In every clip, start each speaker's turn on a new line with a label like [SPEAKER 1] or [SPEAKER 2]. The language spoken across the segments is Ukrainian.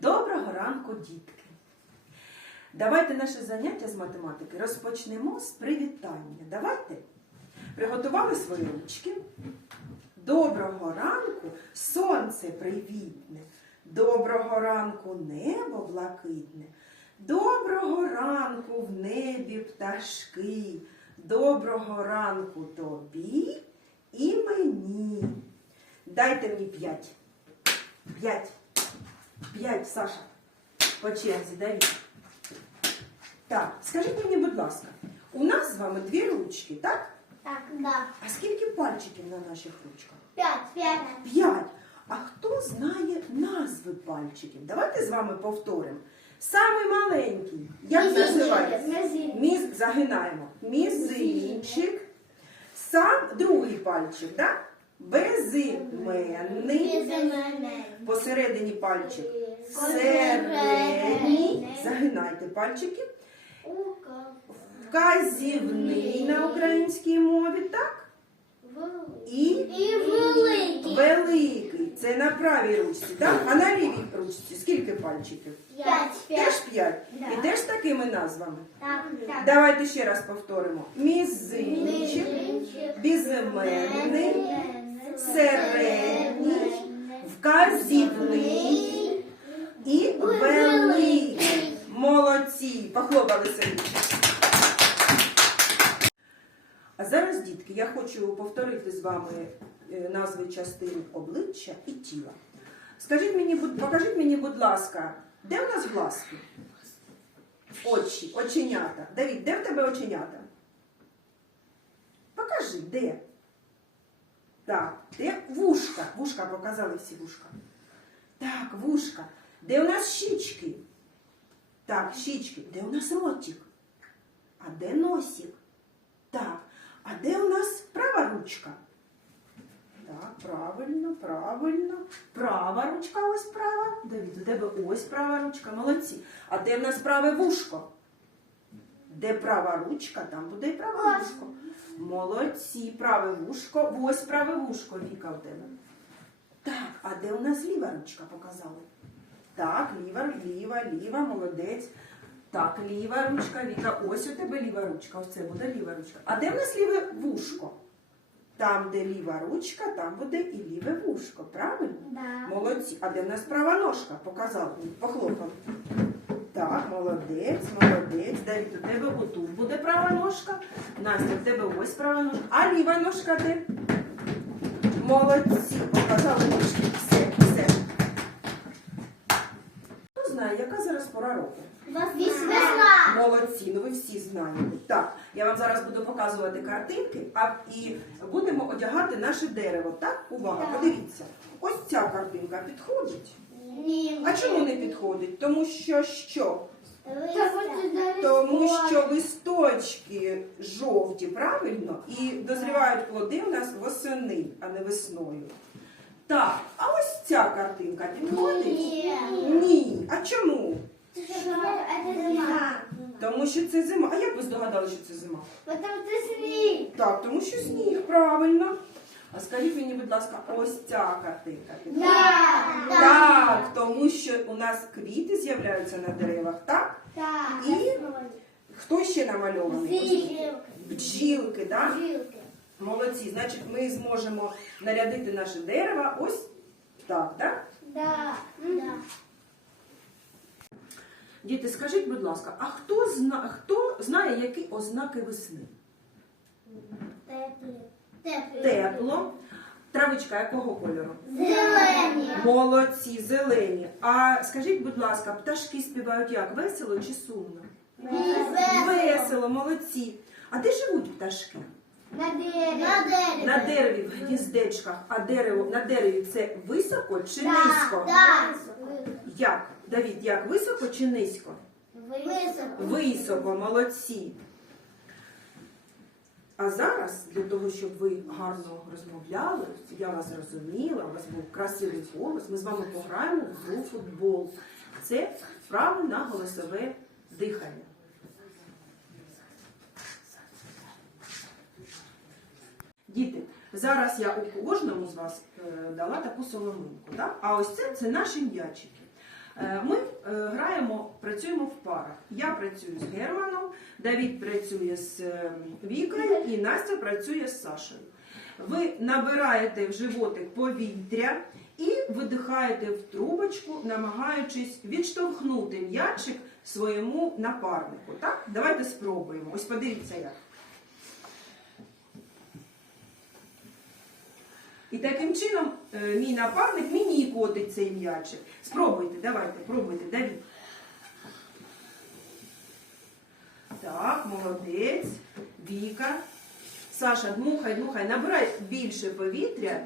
[SPEAKER 1] Доброго ранку, дітки! Давайте наше заняття з математики розпочнемо з привітання. Давайте. Приготували свої ручки. Доброго ранку, сонце привітне. Доброго ранку, небо блакитне. Доброго ранку в небі пташки. Доброго ранку тобі і мені. Дайте мені п'ять. П'ять. П'ять, Саша. По черзі, Давід. Так, скажіть мені, будь ласка, у нас з вами дві ручки, так?
[SPEAKER 2] Так, да.
[SPEAKER 1] А скільки пальчиків на наших ручках?
[SPEAKER 2] Пять, пять.
[SPEAKER 1] П'ять. А хто знає назви пальчиків? Давайте з вами повторимо. Самий маленький. Як
[SPEAKER 2] Мізинчик.
[SPEAKER 1] називається?
[SPEAKER 2] Мізинчик.
[SPEAKER 1] Міз... Загинаємо. Мізинчик. Сам другий пальчик, так? Безіменний. Посередині пальчик.
[SPEAKER 2] Середній.
[SPEAKER 1] Загинайте пальчики. Вказівний на українській мові, так? І
[SPEAKER 2] І великий.
[SPEAKER 1] великий. Це на правій ручці, так? А на лівій ручці скільки пальчиків?
[SPEAKER 2] П'ять,
[SPEAKER 1] Теж
[SPEAKER 2] п'ять.
[SPEAKER 1] п'ять.
[SPEAKER 2] Да.
[SPEAKER 1] І теж такими назвами.
[SPEAKER 2] Так, так.
[SPEAKER 1] Давайте ще раз повторимо. Мізинчик, безіменний, середній, вказівний і великий. Молодці! Похлопали собі. А зараз, дітки, я хочу повторити з вами е, назви частин обличчя і тіла. Скажіть мені, покажіть мені, будь ласка, де у нас глазки? Очі, оченята. Давід, де в тебе оченята? Покажи, де? Так, де вушка? Вушка показали всі вушка. Так, вушка. Де у нас щічки? Так, щічки. Де у нас ротик? А де носик? Так. А де у нас права ручка? Так, правильно, правильно. Права ручка ось права. Давід, у тебе ось права ручка. Молодці. А де в нас праве вушко? Де права ручка, там буде і праве вушко. Молодці, праве вушко. Ось праве вушко, Віка, у тебе. Так, а де у нас ліва ручка показали? Так, ліва, ліва, ліва, молодець. Так, ліва ручка, Віка, ось у тебе ліва ручка, ось це буде ліва ручка. А де в нас ліве вушко? Там, де ліва ручка, там буде і ліве вушко, правильно?
[SPEAKER 2] Да.
[SPEAKER 1] Молодці. А де в нас права ножка? Показав, похлопав. Так, молодець, молодець. Давід, у тебе отут буде права ножка. Настя, у тебе ось права ножка. А ліва ножка де? Молодці, показали ножки. Все, все. Хто знає, яка зараз пора року?
[SPEAKER 2] Весна.
[SPEAKER 1] Молодці, ну ви всі знаєте. Так, я вам зараз буду показувати картинки, а і будемо одягати наше дерево. Так, увага, подивіться. Ось ця картинка підходить.
[SPEAKER 2] Ні.
[SPEAKER 1] А чому не підходить? Тому що що? Тому що листочки жовті, правильно, і дозрівають плоди у нас восени, а не весною. Так, а ось ця картинка підходить?
[SPEAKER 2] Ні.
[SPEAKER 1] Ні. А чому? Тому що це зима. А як ви здогадали, що це зима?
[SPEAKER 2] Потому что снег.
[SPEAKER 1] Так, тому що сніг, правильно. А скажіть мені, будь ласка, ось ця картинка.
[SPEAKER 2] Да.
[SPEAKER 1] Так, тому що у нас квіти з'являються на деревах, так?
[SPEAKER 2] Так.
[SPEAKER 1] І? Хто ще намальований?
[SPEAKER 2] Зілки.
[SPEAKER 1] Бджілки, так?
[SPEAKER 2] Зілки.
[SPEAKER 1] Молодці. Значить, ми зможемо нарядити наше дерево ось так, так?
[SPEAKER 2] Да.
[SPEAKER 1] Діти, скажіть, будь ласка, а хто зна хто знає, які ознаки весни? Тепло. Травичка якого кольору?
[SPEAKER 2] Зелені.
[SPEAKER 1] Молодці, зелені. А скажіть, будь ласка, пташки співають як? Весело чи сумно? Весело, молодці. А де живуть пташки?
[SPEAKER 2] На дереві. На дереві.
[SPEAKER 1] На дереві, в гніздечках. А дерево на дереві це високо чи низько?
[SPEAKER 2] Да.
[SPEAKER 1] Як? Давід, як високо чи низько?
[SPEAKER 2] Високо.
[SPEAKER 1] Високо, молодці. А зараз, для того, щоб ви гарно розмовляли, я вас зрозуміла, у вас був красивий голос, ми з вами пограємо в гру футбол. Це вправи на голосове дихання. Діти, зараз я у кожному з вас е, дала таку соломинку. Так? А ось це, це наші м'ячики. Е, Ми е, граємо, працюємо в парах. Я працюю з Германом, Давід працює з е, Вікою і Настя працює з Сашею. Ви набираєте в животик повітря і видихаєте в трубочку, намагаючись відштовхнути м'ячик своєму напарнику. Так? Давайте спробуємо. Ось подивіться як. І таким чином е, мій напарник мені котить цей м'ячик. Спробуйте, давайте, пробуйте, Давід. Так, молодець. Віка. Саша, дмухай, дмухай, набирай більше повітря.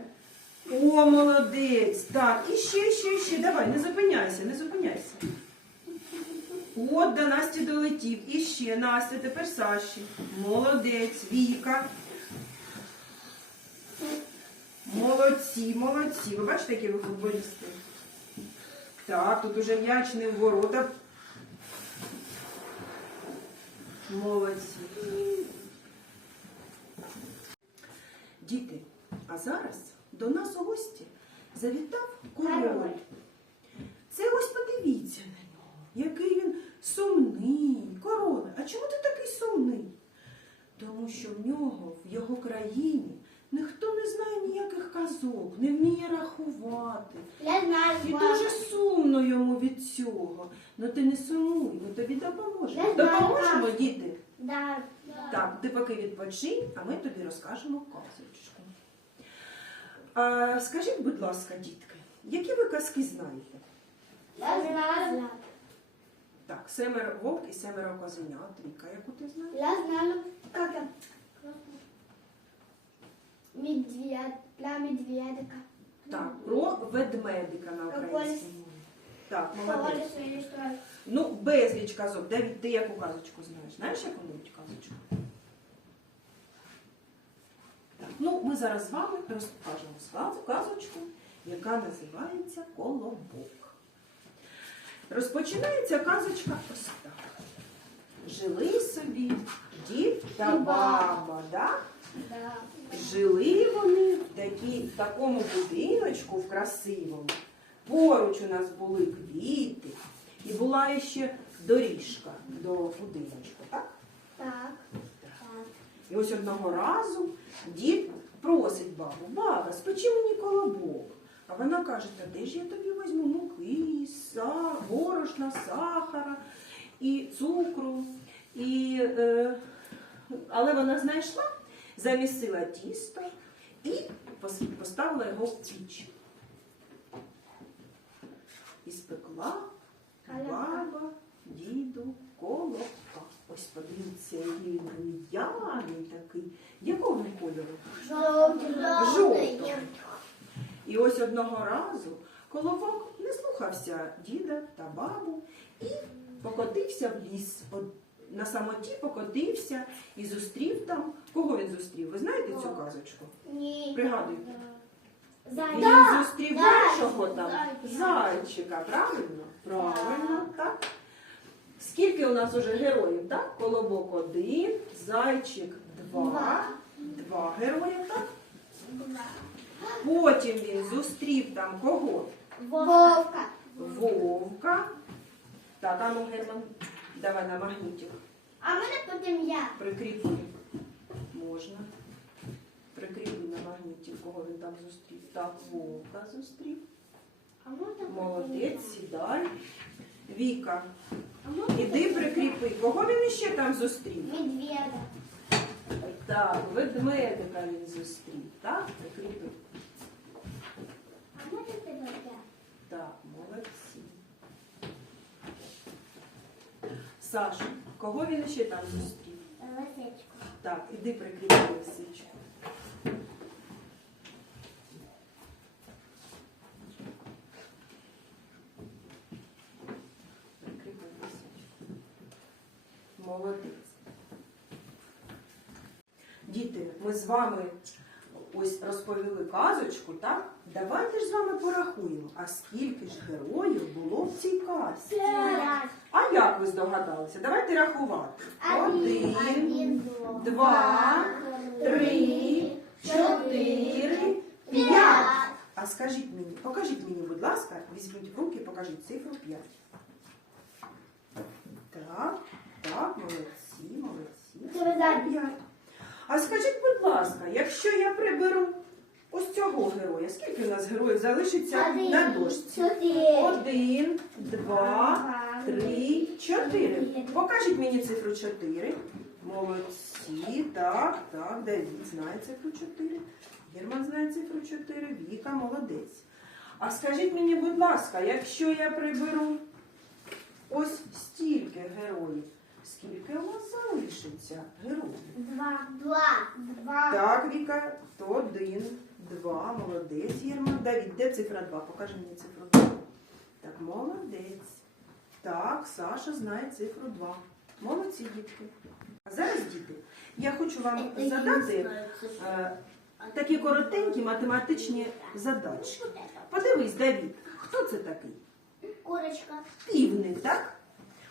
[SPEAKER 1] О, молодець. Так, і ще, ще, ще. Давай, не зупиняйся, не зупиняйся. От до Насті долетів. І ще Настя, тепер Саші. Молодець, Віка. Молодці, молодці. Ви бачите, які ви футболісти? Так, тут уже м'яч не в ворота. Молодці. Діти, а зараз до нас у гості завітав король.
[SPEAKER 2] Король.
[SPEAKER 1] Це ось подивіться на нього, який він сумний. Король, а чому ти такий сумний? Тому що в нього, в його країні, ніхто не знає ніяких казок, не вміє рахувати.
[SPEAKER 2] Я знаю.
[SPEAKER 1] І дуже сумно йому від цього. Ну ти не сумуй, ми тобі допоможемо.
[SPEAKER 2] Я знаю,
[SPEAKER 1] Допоможемо,
[SPEAKER 2] мам.
[SPEAKER 1] діти?
[SPEAKER 2] Да.
[SPEAKER 1] Так, ти поки відпочинь, а ми тобі розкажемо казочку. А, скажіть, будь ласка, дітки, які ви казки знаєте?
[SPEAKER 2] Я знаю.
[SPEAKER 1] Так, семеро вовк і семеро козенят. Віка, яку ти знаєш?
[SPEAKER 2] Я знаю, как там. Медведь, для медведика.
[SPEAKER 1] Так, про ведмедика на українській мові. Так, молодець. Ну, безліч казок. Давід, ти яку казочку знаєш? Знаєш яку-небудь казочку? Так, ну, ми зараз з вами розкажемо казочку, яка називається Колобок. Розпочинається казочка ось так. Жили собі дід та
[SPEAKER 2] баба.
[SPEAKER 1] баба, да? Жили вони в, такі, в такому будиночку в красивому. Поруч у нас були квіти, і була ще доріжка до будиночку, так?
[SPEAKER 2] Так. Так.
[SPEAKER 1] І ось одного разу дід просить бабу, баба, спечи мені колобок. А вона каже, та де ж я тобі візьму муки, са, борошна, сахара і цукру. І, е, але вона знайшла, замісила тісто і поставила його в піч. І спекла баба діду колобка. Ось подивіться, який він рум'яний такий. Якого він кольору?
[SPEAKER 2] Жовтий.
[SPEAKER 1] І ось одного разу колобок не слухався діда та бабу і покотився в ліс. На самоті покотився і зустрів там. Кого він зустрів? Ви знаєте цю казочку?
[SPEAKER 2] Ні.
[SPEAKER 1] Пригадуйте.
[SPEAKER 2] Зайчик.
[SPEAKER 1] Він зустрів першого там
[SPEAKER 2] Зайчика.
[SPEAKER 1] правильно? Правильно, так. Скільки у нас уже героїв, так? Колобок один, зайчик два,
[SPEAKER 2] Два.
[SPEAKER 1] герої, так? Потім він зустрів там кого?
[SPEAKER 2] Вовка.
[SPEAKER 1] Вовка. Так, а ну, Герман, давай на магнітик.
[SPEAKER 2] А мене потім я.
[SPEAKER 1] Прикріплюй. Можна. Прикріплюй на магнітик, кого він там зустрів. Так, вовка зустрів.
[SPEAKER 2] А можна потім
[SPEAKER 1] Молодець, сідай. Віка.
[SPEAKER 2] А можна
[SPEAKER 1] іди
[SPEAKER 2] потім
[SPEAKER 1] прикріпи. Кого він іще там зустрів?
[SPEAKER 2] я? Медведа.
[SPEAKER 1] Так, ведмедика він зустрів. Так, прикріпи.
[SPEAKER 2] А можна тебе я?
[SPEAKER 1] Так, молодці. Саша, кого він ще там зустрів?
[SPEAKER 2] Лисичку.
[SPEAKER 1] Так, іди прикріпи лисичку. Прикріпи лисичку. Молодець. Діти, ми з вами ось розповіли казочку, так? Давайте ж з вами порахуємо, а скільки ж героїв було в цій казці?
[SPEAKER 2] П'ять.
[SPEAKER 1] А як ви здогадалися? Давайте рахувати.
[SPEAKER 2] Один,
[SPEAKER 1] Один,
[SPEAKER 2] два,
[SPEAKER 1] три, чотири, п'ять. А скажіть мені, покажіть мені, будь ласка, візьміть в руки, покажіть цифру 5. Так, так, молодці, молодці. П'ять. А скажіть, будь ласка, якщо я приберу ось цього героя, скільки у нас героїв залишиться
[SPEAKER 2] Один,
[SPEAKER 1] на дошці?
[SPEAKER 2] чотири.
[SPEAKER 1] Один, два, три, чотири.
[SPEAKER 2] Чотири.
[SPEAKER 1] Покажіть мені цифру 4. Молодці. Так, так, Давід знає цифру 4. Герман знає цифру 4. Віка молодець. А скажіть мені, будь ласка, якщо я приберу ось стільки героїв, скільки у нас залишиться героїв?
[SPEAKER 2] Два. Два. Два.
[SPEAKER 1] Так, Віка, то один, два, молодець, Єрмак. Давід, де цифра 2? Покажи мені цифру 2. Так, молодець. Так, Саша знає цифру 2. Молодці, дітки. А зараз, діти, я хочу вам задати е, такі коротенькі математичні задачі. Подивись, Давід, хто це такий?
[SPEAKER 2] Курочка.
[SPEAKER 1] Півник, так?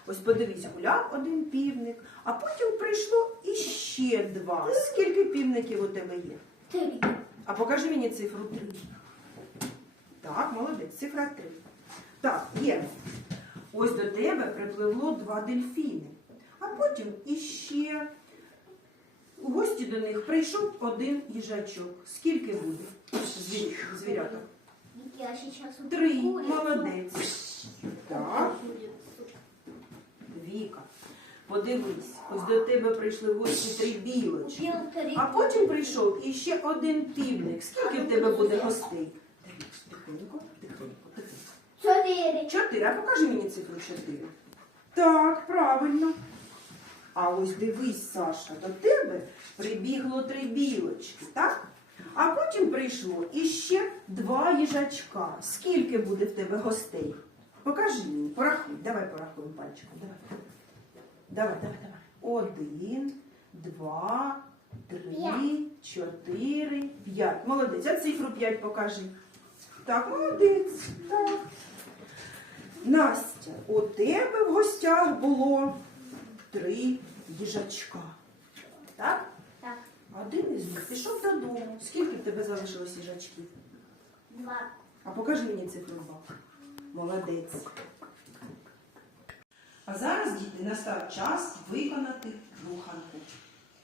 [SPEAKER 1] Ось подивись, гуляв один півник, а потім прийшло іще два. Скільки півників у тебе є?
[SPEAKER 2] Три.
[SPEAKER 1] А покажи мені цифру 3. Так, молодець, цифра 3. Так, є. Ось до тебе припливло два дельфіни. А потім іще у гості до них прийшов один їжачок. Скільки буде? Звір, звіряток? Три. Молодець. Так, Віка. Подивись, ось до тебе прийшли гості три білочки. А потім прийшов іще один півник. Скільки в тебе буде гостей? Тихонько, тихонько, тихонько.
[SPEAKER 2] Чотири.
[SPEAKER 1] Чотири. А покажи мені цифру чотири. Так, правильно. А ось дивись, Саша, до тебе прибігло три білочки, так? А потім прийшло іще два їжачка. Скільки буде в тебе гостей? Покажи мені, порахуй. Давай порахуємо пальчиком. Давай. Давай, давай, давай. Один, два, три,
[SPEAKER 2] П'ять.
[SPEAKER 1] чотири, п'ять. Молодець. А цифру п'ять покажи. Так, молодець. Так. Настя, у тебе в гостях було три їжачка. Так?
[SPEAKER 2] Так.
[SPEAKER 1] Один із них пішов додому. Скільки в тебе залишилось їжачків?
[SPEAKER 2] Два.
[SPEAKER 1] А покажи мені цифру два. Молодець. А зараз, діти, настав час виконати руханку.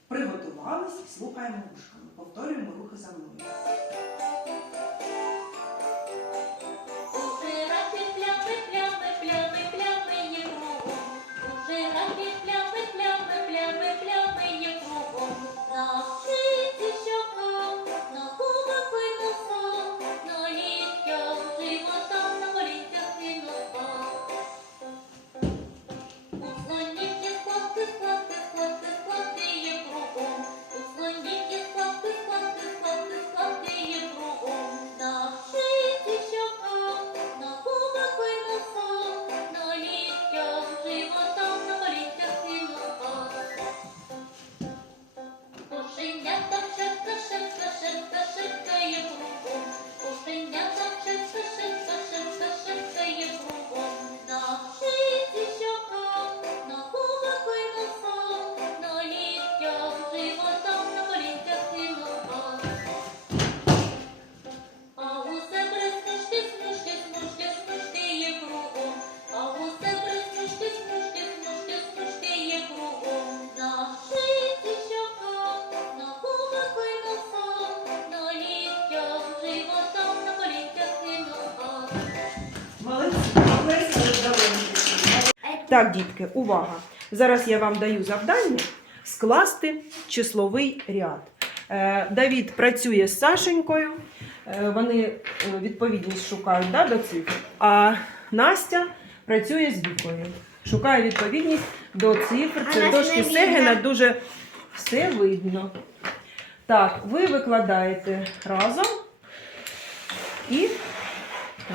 [SPEAKER 1] Приготувались, слухаємо рушками. Повторюємо рухи за мною. Так, дітки, увага! Зараз я вам даю завдання скласти числовий ряд. Е, Давід працює з Сашенькою, е, вони е, відповідність шукають да, до цифр, а Настя працює з Вікою. Шукає відповідність до цифр. Це дошки Сегена дуже все видно. Так, ви викладаєте разом і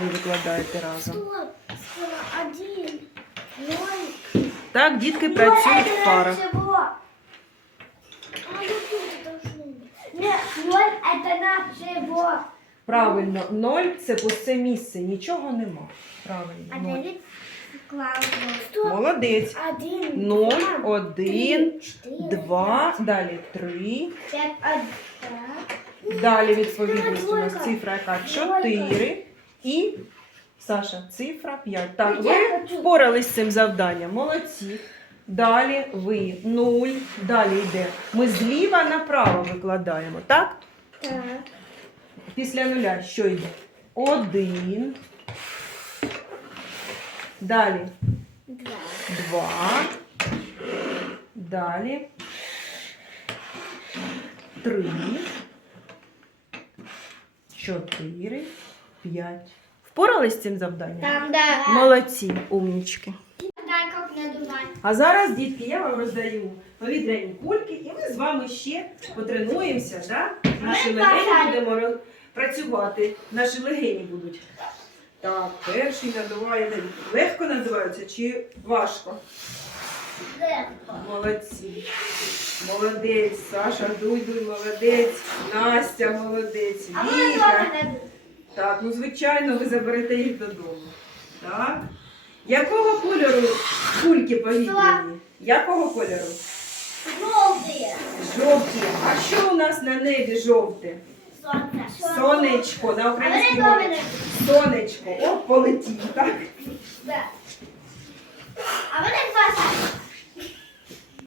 [SPEAKER 1] ви викладаєте разом.
[SPEAKER 2] Стоп. Стоп. Один. Ноль.
[SPEAKER 1] Так, дітки працюють в парах.
[SPEAKER 2] А вот тут должно быть. Нет, ноль это нашего.
[SPEAKER 1] Правильно, ноль це пусте місце, нічого нема. Правильно.
[SPEAKER 2] А
[SPEAKER 1] Ноль.
[SPEAKER 2] Давид клал. Стоп.
[SPEAKER 1] Молодець.
[SPEAKER 2] Один.
[SPEAKER 1] Ноль,
[SPEAKER 2] два,
[SPEAKER 1] один,
[SPEAKER 2] три, четыре,
[SPEAKER 1] Два, далі три,
[SPEAKER 2] пять, один, так,
[SPEAKER 1] Далі відповідність у нас цифра яка 4 і Саша, цифра 5. Так, ви впорались з цим завданням. Молодці. Далі ви 0. Далі йде. Ми зліва направо викладаємо, так?
[SPEAKER 2] Так.
[SPEAKER 1] Після нуля що йде? Один. Далі
[SPEAKER 2] Два.
[SPEAKER 1] два. Далі. Три. Чотири. П'ять. Впорались з цим завданням?
[SPEAKER 2] Там, да.
[SPEAKER 1] Молодці, умнічки.
[SPEAKER 2] Дай.
[SPEAKER 1] А зараз, дітки, я вам роздаю повітряні кульки, і ми з вами ще потренуємося, да? Наші
[SPEAKER 2] Ми
[SPEAKER 1] легені
[SPEAKER 2] бажаємо.
[SPEAKER 1] будемо працювати. Наші легені будуть. Так, перший надуває Легко надувається чи важко?
[SPEAKER 2] Легко.
[SPEAKER 1] Молодці. Молодець, Саша, дуй, дуй, молодець. Настя, молодець.
[SPEAKER 2] А вона
[SPEAKER 1] Віка.
[SPEAKER 2] добре надуває.
[SPEAKER 1] Так, ну звичайно, ви заберете їх додому. Так? Якого кольору кульки повітряні? Якого кольору?
[SPEAKER 2] Желтые.
[SPEAKER 1] Жовті. А що у нас на небі жовте?
[SPEAKER 2] Солнце.
[SPEAKER 1] Сонечко, на українській мові. Сонечко. О, полетів, так?
[SPEAKER 2] Да. А вони два